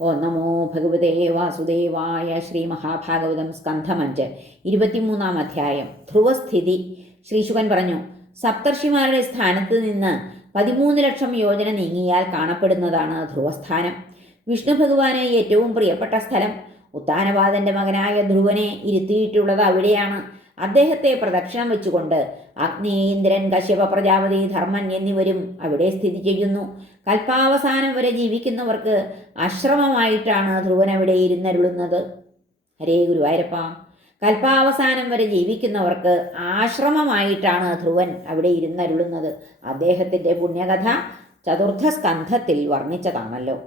ഓ നമോ ഭഗവതേ വാസുദേവായ ശ്രീ മഹാഭാഗവതം സ്കന്ധമഞ്ച്. ഇരുപത്തിമൂന്നാം അധ്യായം. ധ്രുവസ്ഥിതി. ശ്രീശുകൻ പറഞ്ഞു സപ്തർഷിമാരുടെ സ്ഥാനത്ത് നിന്ന് പതിമൂന്ന് ലക്ഷം യോജന നീങ്ങിയാൽ കാണപ്പെടുന്നതാണ് ധ്രുവസ്ഥാനം. വിഷ്ണു ഭഗവാന് ഏറ്റവും പ്രിയപ്പെട്ട സ്ഥലം ഉത്താനപാദന്റെ മകനായ ധ്രുവനെ ഇരുത്തിയിട്ടുള്ളത് അവിടെയാണ്. അദ്ദേഹത്തെ പ്രദക്ഷിണം വെച്ചുകൊണ്ട് അഗ്നി ഇന്ദ്രൻ കശ്യപ പ്രജാപതി ധർമ്മൻ എന്നിവരും അവിടെ സ്ഥിതി ചെയ്യുന്നു. കൽപ്പാവസാനം വരെ ജീവിക്കുന്നവർക്ക് അശ്രമമായിട്ടാണ് ധ്രുവൻ അവിടെ ഇരുന്നരുളുന്നത്. ഹരേ ഗുരുവായൂരപ്പ. കൽപ്പാവസാനം വരെ ജീവിക്കുന്നവർക്ക് ആശ്രമമായിട്ടാണ് ധ്രുവൻ അവിടെ ഇരുന്നരുളുന്നത്. അദ്ദേഹത്തിന്റെ പുണ്യകഥ ചതുർത്ഥ സ്കന്ധത്തിൽ വർണിച്ചതാണല്ലോ.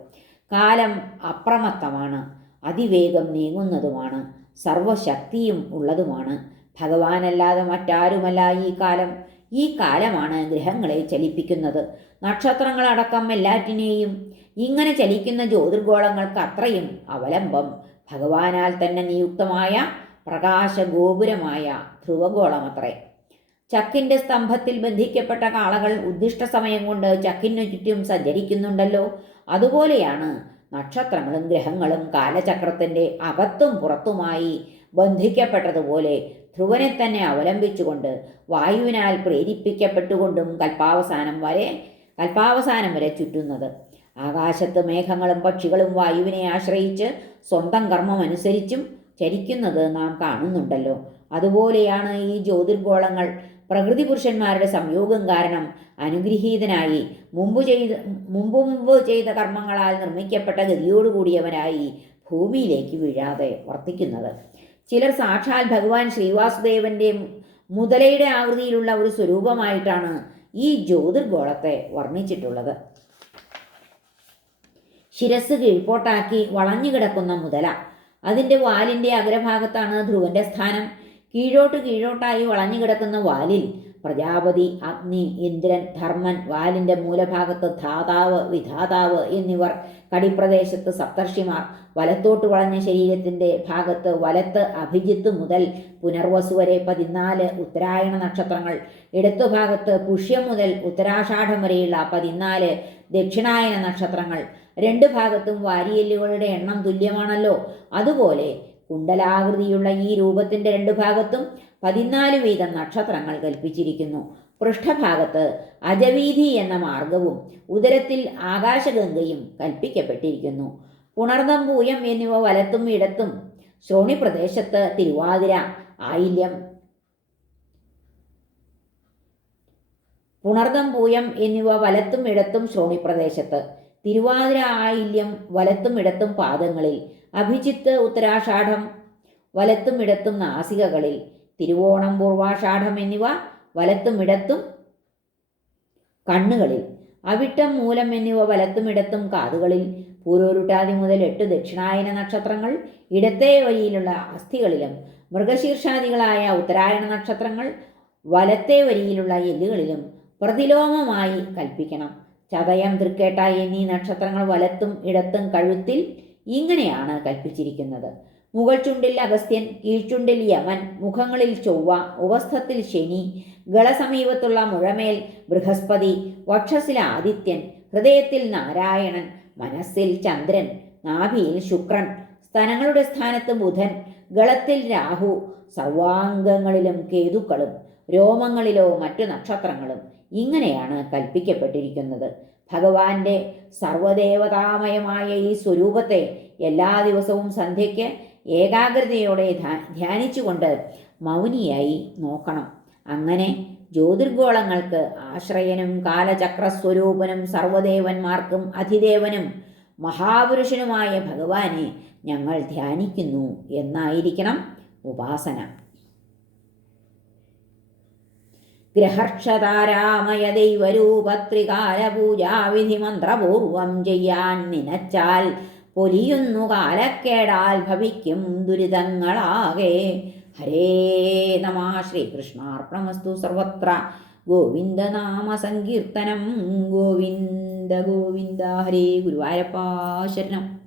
കാലം അപ്രമത്തമാണ്. അതിവേഗം നീങ്ങുന്നതുമാണ്. സർവശക്തിയും ഉള്ളതുമാണ്. ഭഗവാനല്ലാതെ മറ്റാരുമല്ല ഈ കാലം. ഈ കാലമാണ് ഗ്രഹങ്ങളെ ചലിപ്പിക്കുന്നത്. നക്ഷത്രങ്ങളടക്കം എല്ലാറ്റിനെയും ഇങ്ങനെ ചലിക്കുന്ന ജ്യോതിർഗോളങ്ങൾക്ക് അത്രയും അവലംബം. ഭഗവാനാൽ തന്നെ നിയുക്തമായ പ്രകാശഗോപുരമായ ധ്രുവഗോളമത്രേ. ചക്കിന്റെ സ്തംഭത്തിൽ ബന്ധിക്കപ്പെട്ട കാളകൾ ഉദ്ദിഷ്ട സമയം കൊണ്ട് ചക്കിനു ചുറ്റും സഞ്ചരിക്കുന്നുണ്ടല്ലോ. അതുപോലെയാണ് നക്ഷത്രങ്ങളും ഗ്രഹങ്ങളും കാലചക്രത്തിന്റെ അകത്തും പുറത്തുമായി ബന്ധിക്കപ്പെട്ടതുപോലെ ധ്രുവനെ തന്നെ അവലംബിച്ചുകൊണ്ട് വായുവിനാൽ പ്രേരിപ്പിക്കപ്പെട്ടുകൊണ്ടും കൽപ്പാവസാനം വരെ കൽപ്പാവസാനം വരെ ചുറ്റുന്നത്. ആകാശത്ത് മേഘങ്ങളും പക്ഷികളും വായുവിനെ ആശ്രയിച്ച് സ്വന്തം കർമ്മം അനുസരിച്ചും ചരിക്കുന്നത് നാം കാണുന്നുണ്ടല്ലോ. അതുപോലെയാണ് ഈ ജ്യോതിർഗോളങ്ങൾ. പ്രകൃതി പുരുഷന്മാരുടെ സംയോഗം കാരണം അനുഗ്രഹീതനായി മുമ്പ് ചെയ്ത് മുമ്പ് മുമ്പ് ചെയ്ത കർമ്മങ്ങളാൽ നിർമ്മിക്കപ്പെട്ട ഗതിയോടുകൂടിയവനായി ഭൂമിയിലേക്ക് വീഴാതെ വർത്തിക്കുന്നത്. ചിലർ സാക്ഷാൽ ഭഗവാൻ ശ്രീവാസുദേവന്റെ മുതലയുടെ ആകൃതിയിലുള്ള ഒരു സ്വരൂപമായിട്ടാണ് ഈ ജ്യോതിർഗോളത്തെ വർണിച്ചിട്ടുള്ളത്. ശിരസ് കീഴ്പോട്ടാക്കി വളഞ്ഞു കിടക്കുന്ന മുതല. അതിന്റെ വാലിന്റെ അഗ്രഭാഗത്താണ് ധ്രുവന്റെ സ്ഥാനം. കീഴോട്ട് കീഴോട്ടായി വളഞ്ഞു കിടക്കുന്ന വാലിൽ പ്രജാപതി അഗ്നി ഇന്ദ്രൻ ധർമ്മൻ വാലിന്റെ മൂലഭാഗത്ത് ധാതാവ് വിധാതാവ് എന്നിവർ കടിപ്രദേശത്ത് സപ്തർഷിമാർ. വലത്തോട്ട് വളഞ്ഞ ശരീരത്തിന്റെ ഭാഗത്ത് വലത്ത് അഭിജിത്ത് മുതൽ പുനർവസു വരെ പതിനാല് ഉത്തരായണ നക്ഷത്രങ്ങൾ. ഇടത്തു ഭാഗത്ത് പുഷ്യം മുതൽ ഉത്തരാഷാഢം വരെയുള്ള പതിനാല് ദക്ഷിണായന നക്ഷത്രങ്ങൾ. രണ്ട് ഭാഗത്തും വാരിയല്ലുകളുടെ എണ്ണം തുല്യമാണല്ലോ. അതുപോലെ കുണ്ടലാകൃതിയുള്ള ഈ രൂപത്തിന്റെ രണ്ട് ഭാഗത്തും പതിനാല് വീതം നക്ഷത്രങ്ങൾ കൽപ്പിച്ചിരിക്കുന്നു. പൃഷ്ഠഭാഗത്ത് അജവീധി എന്ന മാർഗവും ഉദരത്തിൽ ആകാശഗംഗയും കൽപ്പിക്കപ്പെട്ടിരിക്കുന്നു. പുണർദംപൂയം എന്നിവ വലത്തും ഇടത്തും ശ്രോണി പ്രദേശത്ത് തിരുവാതിര ആയില്യം പുണർദംപൂയം എന്നിവ വലത്തും ഇടത്തും ശ്രോണി പ്രദേശത്ത് തിരുവാതിര ആയില്യം വലത്തും ഇടത്തും പാദങ്ങളിൽ അഭിജിത്ത് ഉത്തരാഷാഠം വലത്തും ഇടത്തും നാസികകളിൽ തിരുവോണം പൂർവാഷാഠം എന്നിവ വലത്തും ഇടത്തും കണ്ണുകളിൽ അവിട്ടം മൂലം എന്നിവ വലത്തും ഇടത്തും കാതുകളിൽ പൂരോരുട്ടാതി മുതൽ എട്ട് ദക്ഷിണായന നക്ഷത്രങ്ങൾ ഇടത്തെ വരിയിലുള്ള അസ്ഥികളിലും മൃഗശീർഷാദികളായ ഉത്തരായണ നക്ഷത്രങ്ങൾ വലത്തെ വരിയിലുള്ള എല്ലുകളിലും പ്രതിലോമമായി കൽപ്പിക്കണം. ചതയം തൃക്കേട്ട എന്നീ നക്ഷത്രങ്ങൾ വലത്തും ഇടത്തും കഴുത്തിൽ ഇങ്ങനെയാണ് കൽപ്പിച്ചിരിക്കുന്നത്. മുകൾ ചുണ്ടിൽ അഗസ്ത്യൻ കീഴ്ചുണ്ടിൽ യമൻ മുഖങ്ങളിൽ ചൊവ്വ ഉപസ്ഥത്തിൽ ശനി ഗളസമീപത്തുള്ള മുഴമേൽ ബൃഹസ്പതി വക്ഷസിൽ ആദിത്യൻ ഹൃദയത്തിൽ നാരായണൻ മനസ്സിൽ ചന്ദ്രൻ നാഭിയിൽ ശുക്രൻ സ്തനങ്ങളുടെ സ്ഥാനത്ത് ബുധൻ ഗളത്തിൽ രാഹു സർവാംഗങ്ങളിലും കേതുക്കളും രോമങ്ങളിലോ മറ്റു നക്ഷത്രങ്ങളും ഇങ്ങനെയാണ് കൽപ്പിക്കപ്പെട്ടിരിക്കുന്നത്. ഭഗവാന്റെ സർവദേവതാമയമായ ഈ സ്വരൂപത്തെ എല്ലാ ദിവസവും സന്ധ്യയ്ക്ക് ഏകാഗ്രതയോടെ ധ്യാനിച്ചുകൊണ്ട് മൗനിയായി നോക്കണം. അങ്ങനെ ജ്യോതിർഗോളങ്ങൾക്ക് ആശ്രയനും കാലചക്രസ്വരൂപനും സർവദേവന്മാർക്കും അതിദേവനും മഹാപുരുഷനുമായ ഭഗവാനെ ഞങ്ങൾ ധ്യാനിക്കുന്നു എന്നായിരിക്കണം ഉപാസന. ഗ്രഹർക്ഷതാരാമയ ദൈവരൂപത്രികാലപൂജാവിധി മന്ത്രപൂർവം ചെയ്യാൻ നിനച്ചാൽ പൊലിയുന്നു കാലക്കേടാൽ ഭവിക്കും ദുരിതങ്ങളാകെ. ഹരേ നമ. ശ്രീകൃഷ്ണാർപ്പണമസ്തു സർവത്ര. ഗോവിന്ദനാമ സങ്കീർത്തനം ഗോവിന്ദ ഗോവിന്ദ. ഹരേ ഗുരുവായൂരപ്പ ശരണം.